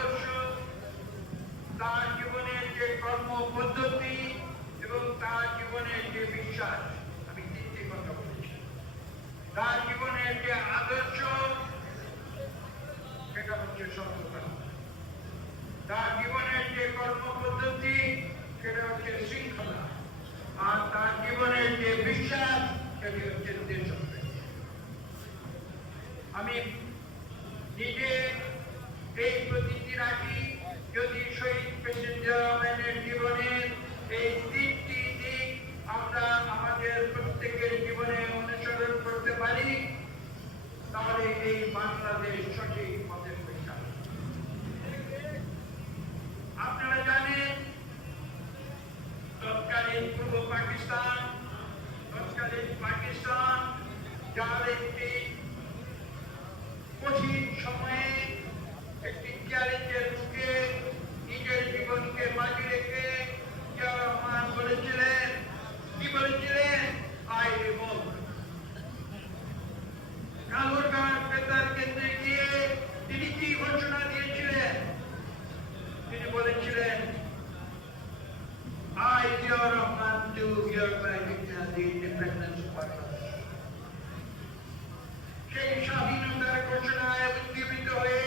আদর্শ, তার জীবনের যে কর্ম পদ্ধতি এবং তার জীবনের যে বিশ্বাস, আমি তিনটি কথা বলেছি। তার জীবনের যে আদর্শ সেটা হচ্ছে সততা, তার জীবনের যে কর্ম পদ্ধতি সেটা হচ্ছে শৃঙ্খলা, আর তার জীবনের যে বিশ্বাস সেটি হচ্ছে দেশপ্রেম। আমি নিজে এই প্রতীতি রাখি, যদি শহীদ প্রেসিডেন্ট জিয়া রহমানের জীবনের এই তিনটি দিক আমরা আমাদের প্রত্যেকের জীবনে অনুসরণ করতে পারি, তাহলে এই বাংলাদেশ সঠিক পথে পরিচালনা। আপনারা জানেন তৎকালীন পূর্ব পাকিস্তান যার একটি কঠিন সময়ে একটি চ্যালেঞ্জের মুখে নিজের জীবনকে বাজি রেখে জিয়া রহমান বলেছিলেন, কি বলেছিলেন? I revolt. কালুরঘাট বেতার কেন্দ্রে গিয়ে তিনি কি ঘোষণা দিয়েছিলেন? তিনি বলেছিলেন, I, Jiya Rahman, do hereby declare the independence of Bangladesh. সেই স্বাধীনতার ঘোষণায় উদ্দীপিত হয়ে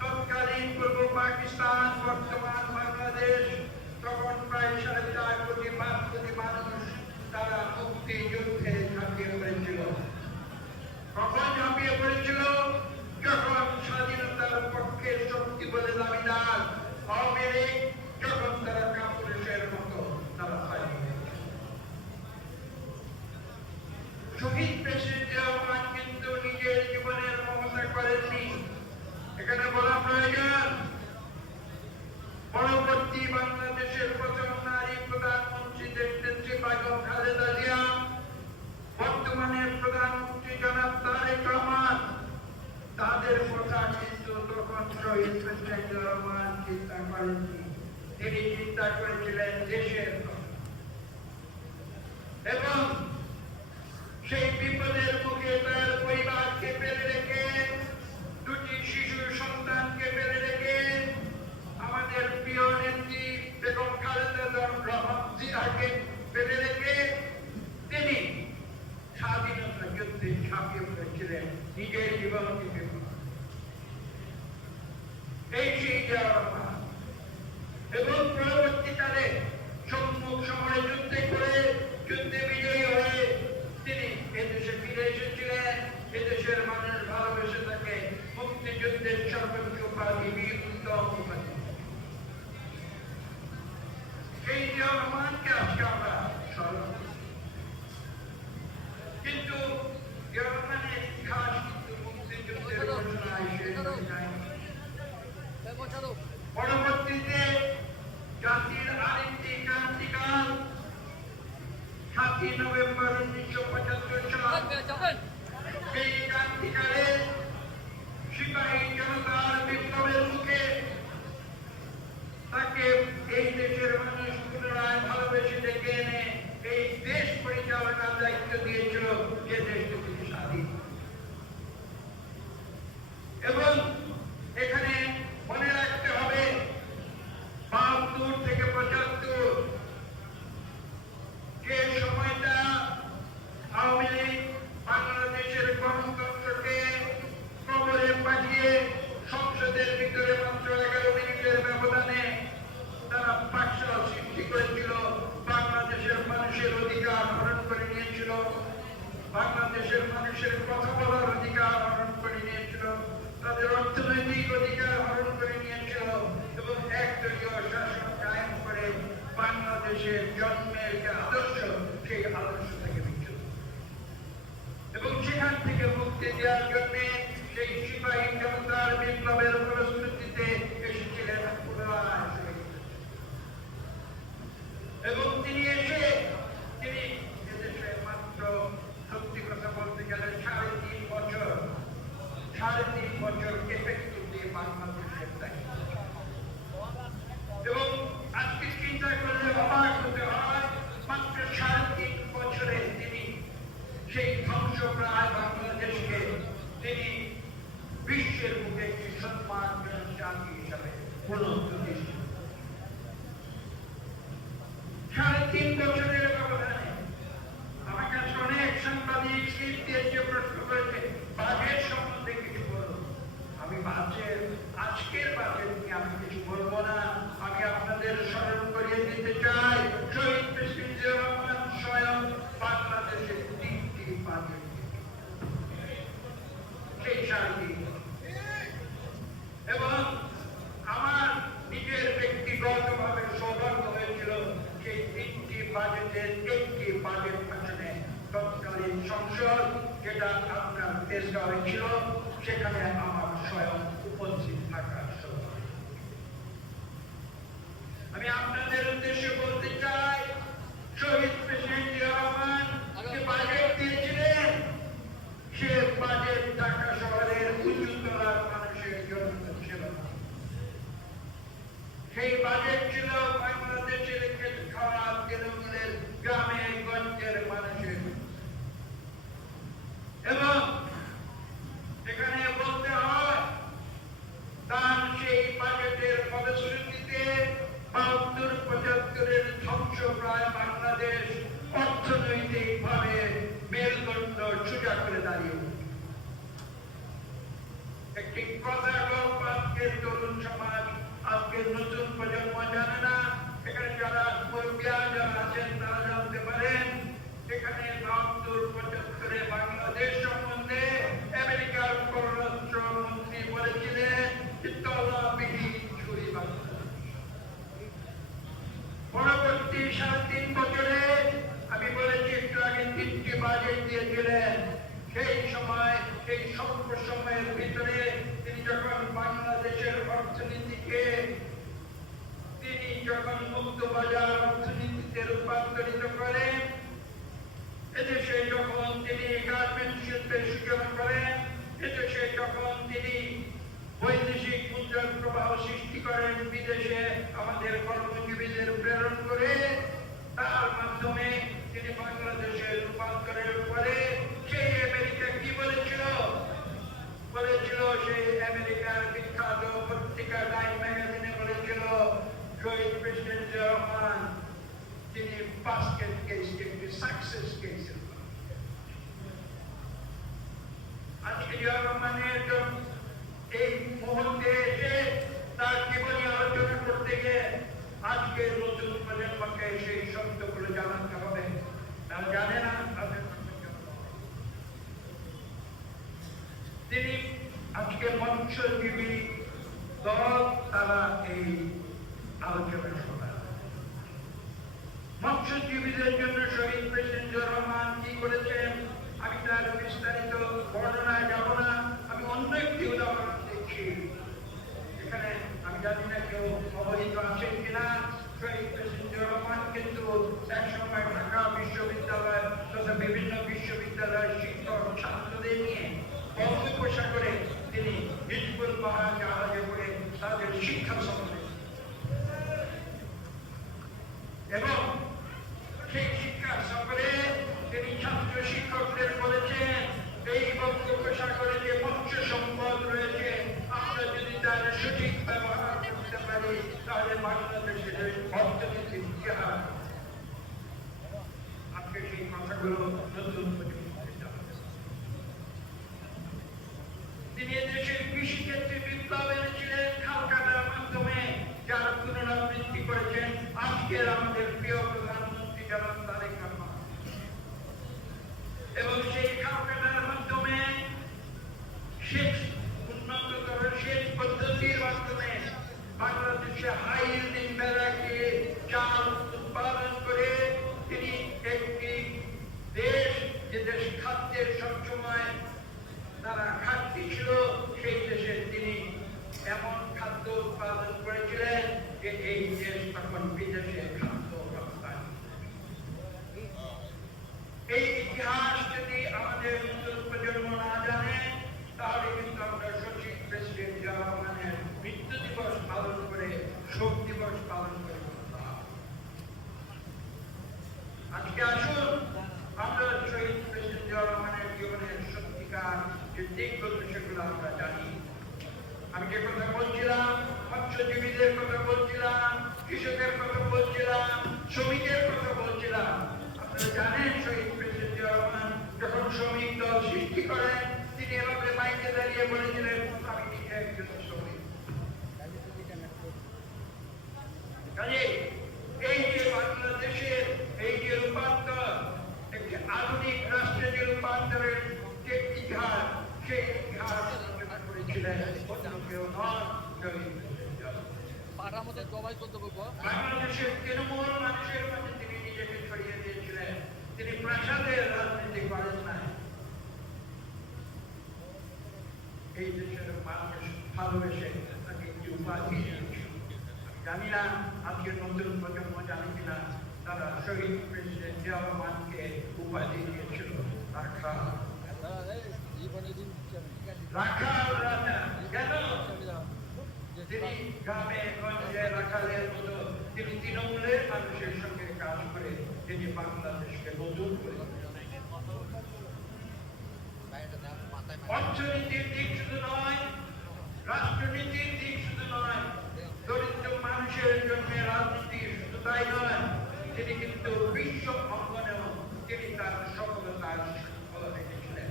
তৎকালীন পূর্ব পাকিস্তান, বর্তমান বাংলাদেশ, তখন প্রায় 4.5 কোটি 5 কোটি মানুষ তারা মুক্তিযুদ্ধে ঝাঁপিয়ে পড়েছিল। কখন ঝাঁপিয়ে পড়েছিল? যখন স্বাধীনতার পক্ষের শক্তি বলে দাবিদার আওয়ামী লীগ, যখন তারা কাপুরুষের মতো তারা পালিয়ে। শহীদ প্রেসিডেন্ট জিয়া রহমান কিন্তু নিজের জীবনের মমতা করেননি, এখানে বলা প্রয়োজন। পরবর্তী বাংলাদেশের প্রথম নারী প্রধানমন্ত্রী দেশনেত্রী বেগম খালেদা জিয়া, বর্তমানের প্রধানমন্ত্রী জনাব তারেক রহমান, তাদের কথা কিন্তু তখন শহীদ প্রেসিডেন্ট জিয়া রহমান চিন্তা করেননি। তিনি চিন্তা করেছিলেন দেশের এবং সেই বিপদের মুখে তার পরিবারকে ফেলে রেখে, দুটি শিশু সন্তানকে ফেলে রেখে, আমাদের প্রিয় নেত্রী বেগম খালেদা জিয়াকে ফেলে রেখে তিনি স্বাধীনতা যুদ্ধে ঝাঁপিয়ে পড়েছিলেন নিজের জীবনকে। এই সেই জিয়া রহমান এবং পরবর্তীকালে সম্মুখ সমরে যুদ্ধে বিজয়ী হয়ে তিনি এদেশে ফিরে এসেছিলেন। এদেশের মানুষ ভালোবেসে তাকে মুক্তিযুদ্ধের সর্বোচ্চ উপাধি বীর উত্তম উপাধি। সেই জিয়া রহমানকে আজকে আমরা স্মরণ করি, কিন্তু জিয়া রহমানের ইতিহাস কিন্তু মুক্তিযুদ্ধের ঘোষণায় শেষ হয়ে যায়নি। পরবর্তীতে জাতির আরেকটি ক্রান্তিকাল 7ই নভেম্বর 1975 সাল, এই ক্রান্তিকালে সিপাহী জনতার বিপ্লবের মুখে তাকে এই দেশের মানুষ পুনরায় ভালোবেসে ডেকে এনে এই দেশ পরিচালনার দায়িত্ব দিয়েছিল, যে দেশটি তিনি স্বাধীন। এবং এখানে মনে রাখতে হবে 72 থেকে 75 যে সময়টা আওয়ামী লীগ বাংলাদেশের গণতন্ত্রকে কবরে পাঠিয়ে সংসদের ভিতরে মাত্র 11 মিনিটের ব্যবধানে তারা বাকশাল সৃষ্টি করেছিল, বাংলাদেশের মানুষের অধিকার হরণ করে নিয়েছিল, বাংলাদেশের মানুষের কথা বলার অধিকার হরণ করে নিয়েছিল, তাদের অর্থনৈতিক অধিকার হরণ করে নিয়েছিল এবং একদলীয় শাসন কায়েম করে বাংলাদেশের জন্মের যে আদর্শ, সেই আদর্শ থেকে বিচ্যুত এবং সেখান থেকে মুক্তি দেওয়ার জন্য সেই সিপাহী জনতার বিপ্লবের প্রস্তুতিতে এসেছিলেন এবং তিনি এদেশে মাত্র সত্যি কথা বলতে গেলে 3.5 বছর এফেক্টিভ দিয়ে বাংলাদেশ আমি কিছু বলবো না। আমি আপনাদের স্মরণ করিয়ে দিতে চাই শহীদ প্রেসিডেন্ট জিয়াউর রহমান স্বয়ং বাংলাদেশের 3টি বাজেট সেই সালটি, এবং আমার নিজের ব্যক্তিগতভাবে সৌভাগ্য হয়েছিল সেই 3টি বাজেটের একটি বাজেট ভাষণে তৎকালীন সংসদ, যেটা আপনার তেজগাঁওয়ে ছিল, সেখানে আমার স্বয়ং উপস্থিত থাকার সৌভাগ্য। আমি আপনাদের উদ্দেশ্যে বলতে চাই, শহীদ প্রেসিডেন্ট জিয়াউর রহমান যে বাজেট দিয়েছিলেন, সে বাজেট ঢাকা শহরের উঁচুতলার মানুষের জন্য ছিল না। সেই বাজেট ছিল বাংলাদেশের খাওয়া তৃণমূলের গ্রামে গঞ্জের মানুষের। এবং এখানে বলতে হয়, তার সেই বাজেটের ফলশ্রুতিতে ৭২-৭৫-এর ধ্বংস প্রায় বাংলাদেশ অর্থনৈতিকভাবে মেরুদণ্ড সোজা করে দাঁড়িয়ে। একটি কথা আজকের তরুণ সমাজ, আজকের নতুন প্রজন্ম জানে না। এখানে যারা মুরব্বিয়ান যারা আছেন তারা জানতে পারেন, এখানে ৭২-৭৫-এ বাংলাদেশ সম্বন্ধে আমেরিকার পররাষ্ট্র মন্ত্রী বলেছিলেন তলাবিহীন ছুরি বাংলাদেশ। পরবর্তী ৩.৫ বছরে আমি বলেছি একটু আগে 3টি বাজেট দিয়েছিলেন। সেই সময় সেই স্বল্প সময়ের ভিতরে তিনি যখন বাংলাদেশের অর্থনীতিকে তিনি যখন মুক্ত বাজার অর্থনীতিতে রূপান্তরিত করেন, এদেশে যখন তিনি গার্মেন্টস শিল্পের সূচনা করেন, এদেশে যখন তিনি বৈদেশিক মুদ্রার প্রবাহ সৃষ্টি করেন, বিদেশে আমাদের কর্মজীবীদের প্রেরণ করে, তার মাধ্যমে তিনি বাংলাদেশে রূপান্তরের পরে সেই আমেরিকা কি বলেছিল, সেই আমেরিকার বিখ্যাত পত্রিকা টাইম ম্যাগাজিনে বলেছিল শহীদ প্রেসিডেন্ট জিয়াউর রহমান তিনি বাস্কেট কেসকে একটি সাকসেস কেস। আজকে জিয়াউর রহমানের এই মুহূর্তে এসে তার জীবনী আলোচনা করতে গিয়ে আজকে নতুন প্রজন্মকে সেই শব্দগুলো জানাতে হবে। তারা জানে না, তিনি আজকে মৎস্যজীবী দল তারা এই আলোচনা শোনায়। মৎস্যজীবীদের জন্য শহীদ প্রেসিডেন্ট জিয়াউর রহমান কি করেছেন আমি তার বিস্তারিত বর্ণনায় যাব না। আমি অন্য একটি উদাহরণ দেখছি। এখানে আমি জানি না কেউ অবহিত আছেন কিনা, শহীদ প্রেসিডেন্ট জিয়াউর রহমান কিন্তু এক সময় ঢাকা বিশ্ববিদ্যালয় তথা বিভিন্ন বিশ্ববিদ্যালয়ের শিক্ষক ছাত্রদের নিয়ে বঙ্গোপসাগরে তিনি হিজবুল বাহার জাহাজে করে তাদের শিক্ষা সফরে, এবং সেই শিক্ষা সফরে তিনি ছাত্র শিক্ষকদের বলেছেন এই বঙ্গোপসাগরে যে মৎস্য সম্পদ রয়েছে আমরা যদি তার সঠিক ব্যবহার করতে পারি তাহলে বাংলাদেশের অর্থনীতির ইতিহাস। আজকে সেই কথাগুলো নতুন তিনি দেশের কৃষি ক্ষেত্রে বিপ্লব এনেছিলেন খাল কাটার মাধ্যমে, যার পুনরাবৃত্তি করেছেন আজকের আমাদের প্রিয় প্রধানমন্ত্রী জনাব তারেক রহমান। এবং সেই খাল কাটার মাধ্যমে সেচ, উন্নততর সেচ পদ্ধতির মাধ্যমে বাংলাদেশে হাই ইল্ডিং ভ্যারাইটি চাল উৎপাদন করে তিনি একটি দেশ, যে দেশ খাদ্যের সবসময় তারা ঘাটতি ছিল, সেই দেশে তিনি এমন খাদ্য উৎপাদন করেছিলেন যে এই দেশ তখন বিদেশে খাদ্য রপ্তানি। এই ইতিহাস যদি আমাদের নতুন প্রজন্ম না জানে তাহলে কিন্তু আমরা শহীদ প্রেসিডেন্ট জিয়াউর রহমানের মৃত্যু দিবস পালন করে শোক দিবস পালন করে। আজকে আসুন আমরা শহীদ প্রেসিডেন্ট জিয়াউর রহমানের জীবনের সত্যিকার যে দিকগুলো সেগুলো আমরা জানি। আমি যে কথা বলছিলাম, মৎস্যজীবীদের কথা বলছিলাম, কৃষকের কথা বলছিলাম, শ্রমিকের কথা বলছিলাম। আপনারা জানেন শহীদ প্রেসিডেন্ট জিয়াউর রহমান যখন শ্রমিক দল সৃষ্টি করেন তিনি এভাবে মাইকে দাঁড়িয়ে বলেছিলেন আমি নিজে একজন শ্রমিক। কাজে এই যে বাংলাদেশের এই যে রূপান্তর, একটি আধুনিক রাষ্ট্রে যে রূপান্তরের যে ইতিহাস, সেই ইতিহাস রচনা করেছিলেন অন্য কেউ নন, শহীদ প্রেসিডেন্ট জিয়া। বাংলাদেশের তৃণমূল মানুষের মধ্যে তিনি নিজেকে ছড়িয়ে দিয়েছিলেন। তিনি প্রাসাদের রাজনীতি করেন নাই। এই দেশের মানুষ ভালোবেসে তাকে একটি উপাধি দিয়েছিল। জানি না আজকে নতুন প্রজন্ম জানে কিনা, তারা শহীদ প্রেসিডেন্ট জিয়া রহমানকে উপাধি দিয়েছিল রাখাল। রাখাল রাজা কেন? তিনি গ্রামে গঞ্জে রাখালের মতো তিনি তৃণমূলের মানুষের সঙ্গে কাজ করে তিনি বাংলাদেশকে নতুন করে অর্থনীতির দিক শুধু নয়, রাষ্ট্রনীতির দিক শুধু নয়, দরিদ্র মানুষের জন্য রাজনীতি শুধু তাই নয়, তিনি কিন্তু বিশ্ব অঙ্গনেও তিনি তার সফলতার সুফল রেখেছিলেন।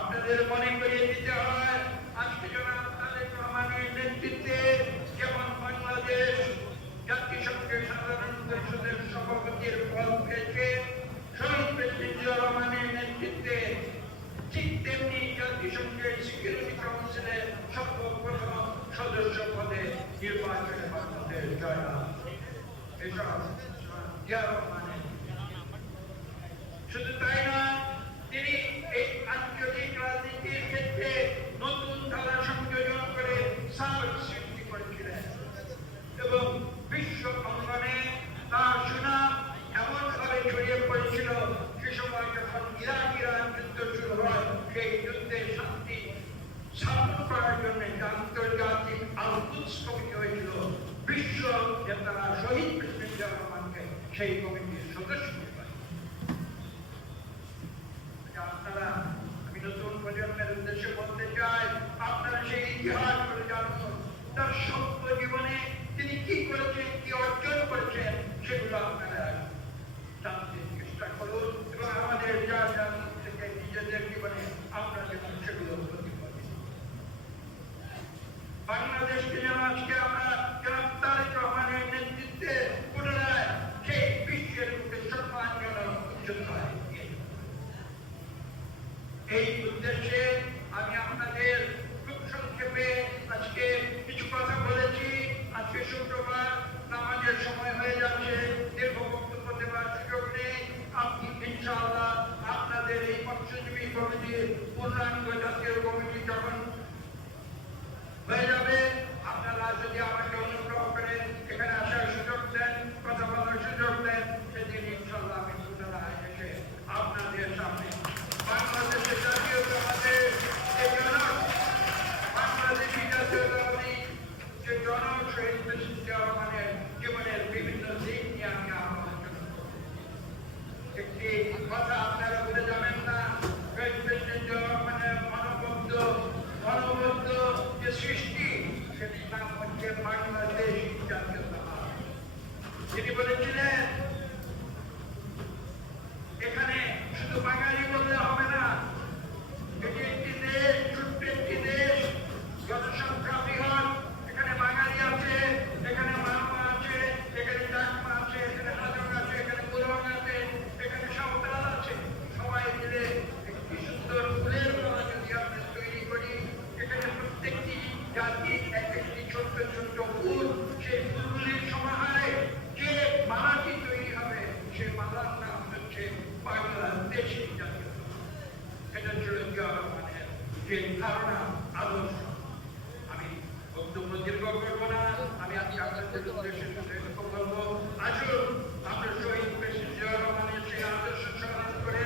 আপনাদের মনে করিয়ে দিতে হয়, আজকে জনাব তারেক রহমানের নেতৃত্বে যেমন বাংলাদেশ জাতিসংঘের সাধারণ পরিষদের সভাপতির পদ পেয়েছে, শহীদ প্রেসিডেন্ট জিয়া রহমানের নেতৃত্বে ঠিক তেমনি জাতিসংঘের সিকিউরিটি কাউন্সিলের সর্বপ্রথম সদস্য পদে নির্বাচনে বাংলাদেশ জয়লাভ। এসব জিয়া রহমানের। শুধু তাই নয়, তিনি এই আঞ্চলিক রাজনীতির ক্ষেত্রে নতুন ধারা সংযোজন করে সার্ক সৃষ্টি করেছিলেন এবং বিশ্ব অঙ্গনে তার সুনাম এমনভাবে ছড়িয়ে পড়েছিল, সে সময় যখন ইরান যুদ্ধ শুরু হয়, সেই যুদ্ধে শান্তি স্থাপন করার জন্য আন্তর্জাতিক আল-কুদস কমিটি হয়েছিল। বিশ্ব যে তারা শহীদ প্রেসিডেন্ট জিয়া রহমানকে সেই কমিটির সদস্য করে। আপনারা, আমি নতুন প্রজন্মের উদ্দেশ্যে বলতে চাই, আপনারা সেই ইতিহাস করে জানুন। তার সত্য জীবনে তিনি কি করেছেন, কি অর্জন করেছেন, সেগুলো আপনারা জানতে চেষ্টা করুন এবং আমাদের যা থেকে নিজেদের জীবনে আমরা যেমন সেগুলো প্রতিপাদিত। বাংলাদেশকে যেন আজকে আমরা জনাব তারেক রহমানের নেতৃত্বে পুনরায় সেই বিশ্বের মধ্যে সম্মানজনক উচ্চতায় নিয়ে যাব। এই উদ্দেশ্যে আমি আপনাদের খুব সংক্ষেপে আজকে কিছু কথা বলেছি। আজকে শুক্রবার, নামাজের সময় হয়ে যাচ্ছে, দীর্ঘ বক্তব্য দেওয়ার সুযোগ নেই। আপনি ইনশাআল্লাহ আপনাদের এই মৎস্যজীবী কমিটির পূর্ণাঙ্গ জাতীয় কমিটি যখন হয়ে যাবে, আপনারা যদি আমাকে অনুগ্রহ করে এখানে আসার সুযোগ দেন, কথা বলার সুযোগ দেন, সেদিন ইনশাআল্লাহ আমি পুনরায় এসে আপনাদের সামনে বাংলাদেশের জাতীয়তাবাদের যে জনক, বাংলাদেশী জাতীয়তাবাদী যে জনক শহীদ প্রেসিডেন্ট জিয়া রহমানের জীবনের বিভিন্ন দিক নিয়ে আমি আলোচনা করব। একটি কথা আপনারা বলে যাবেন না, শহীদ প্রেসিডেন্ট জিয়া রহমানের মানববদ্ধ যে সৃষ্টি, সেটির নাম হচ্ছে বাংলাদেশ জাতীয়তাবাদ। তিনি বলেছিলেন, এখানে শুধু বাঙালি বললে হবে না, এটি একটি দেশ, ছোট্ট একটি দেশ, জনসংখ্যা বৃহৎ, এখানে বাঙালি আছে, এখানে মারমা আছে, এখানে চাকমা আছে, এখানে হাজং আছে, এখানে বুরং আছে, এখানে সাঁওতাল আছে। সবাই মিলে একটি সুন্দর ফুলের মালা যদি আমরা তৈরি করি, এখানে প্রত্যেকটি জাতি এক একটি ছোট্ট ছোট্ট ফুল, সেই ফুলগুলির সমাহারে যে মালাটি তৈরি হবে, সেই মালার নাম হচ্ছে বাংলাদেশী জাতীয়তাবাদ। এটা ছিল জিয়া রহমানের যে ধারণা, আদর্শ। আমি বক্তব্য দীর্ঘ করবো না, আমি আজকে আপনাদের উদ্দেশ্যে বলবো, আসুন আমরা শহীদ প্রেসিডেন্ট জিয়া রহমানের সেই আদর্শ স্মরণ করে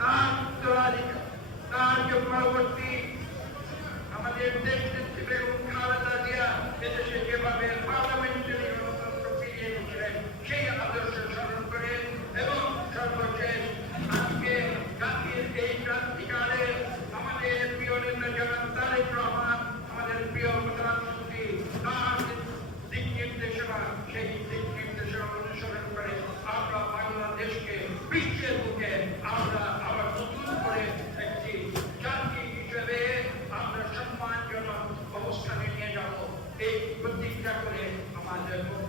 তার উত্তরাধিকার, তার যে পরবর্তী আমাদের দেশ নেত্রী বেগম খালেদা জিয়া এদেশে যেভাবে পার্লামেন্টারি গণতন্ত্র ফিরিয়ে এনেছিলেন, সেই আদর্শ স্মরণ করে এবং সর্বশেষ আজকে জাতির এই ক্রান্তিকালে আমাদের প্রিয় নেতা জনাব তারেক রহমান, আমাদের প্রিয় প্রধানমন্ত্রী, তার দিক নির্দেশনা, সেই দিক নির্দেশনা অনুসরণ করে আমরা বাংলাদেশকে বিশ্বের বুকে আমরা আবার নতুন করে একটি জাতি হিসেবে আমরা সম্মানজনক অবস্থানে নিয়ে যাব, এই প্রতিজ্ঞা করে ফেলবো